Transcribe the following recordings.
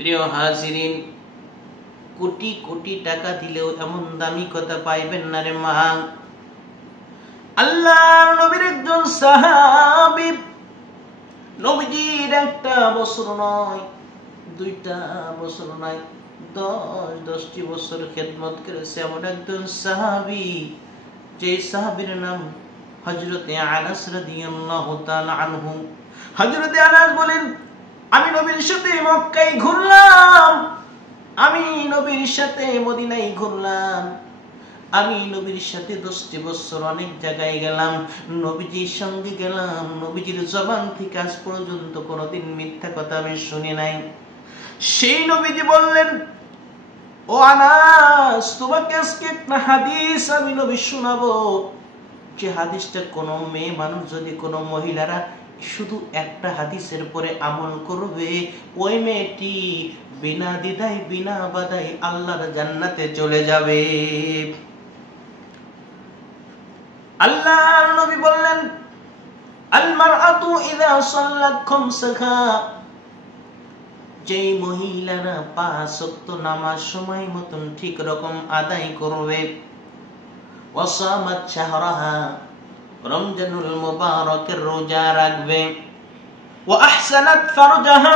প্রিয় হাজিরিন, কোটি কোটি টাকা দিলেও এমন দামি কথা পাইবেন না রে মা। আল্লাহর নবীর একজন সাহাবী, নবীজির একটা বছর নয়, দুইটা বছর নয়, 10টি বছর খেদমত করেছে এমন একজন সাহাবী, যে সাহাবীর নাম হযরতে আনাস রাদিয়াল্লাহু তাআলা আনহু। হযরতে আনাস বলেন, আমি নবীর সাথে মক্কায় ঘুরলাম, আমি নবীর সাথে মদিনায় ঘুরলাম, আমি নবীর সাথে 10টি বছর অনেক জায়গায় গেলাম, নবীজির সঙ্গে গেলাম, নবীজির জবান থেকে আজ পর্যন্ত কোনোদিন মিথ্যা কথা আমি শুনি নাই। সেই নবীজি বললেন, ও আনাস, তোমাকে আজকে একটা হাদিস আমি নবী শোনাবো, যে হাদিসটা কোনো মেয়ে মানুষ যদি, কোনো মহিলারা শুধু একটা হাদিসের পরে আমল করবে, ওই মেয়েটি বিনা দ্বিধায় বিনা বাধায় আল্লাহর জান্নাতে চলে যাবে। আল্লাহর নবী বললেন, আল মারআতু ইযা সাল্লাত খামসাহা, যেই মহিলারা 5 ওয়াক্ত নামাজ সময় মতন ঠিক রকম আদায় করবে, ওয়া সামাত শাহরাহা, রমজানুল মুবারকের রোজা রাখবে, ওয়া আহসানাত ফারজাহা,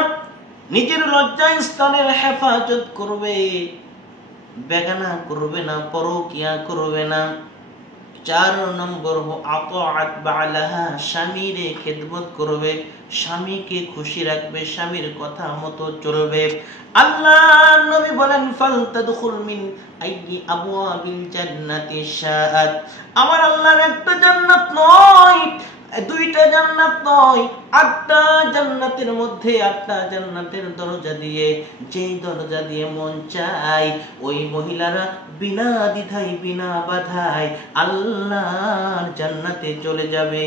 নিজের লজ্জা স্থানের হেফাজত করবে, বেগানা করবে না, পরকিয়া করবে না। 4 নম্বর আতাআত বালাহা, স্বামীরে খেদমত করবে, স্বামীকে খুশি রাখবে, স্বামীর কথা মতো চলবে। আল্লাহর নবী বলেন, ফালতাদখুল মিন আইয়ি আবওয়াবিল জান্নাতি শাআত, আমার আল্লাহর একটা জান্নাত নয়, 2টা জান্নাত নয়, 8টা জান্নাতের মধ্যে 8টা জান্নাতের দরজা দিয়ে, যেই দরজা দিয়ে মন চায় ওই মহিলারা বিনা দ্বিধায় বিনা বাধায় আল্লাহর জান্নাতে চলে যাবে।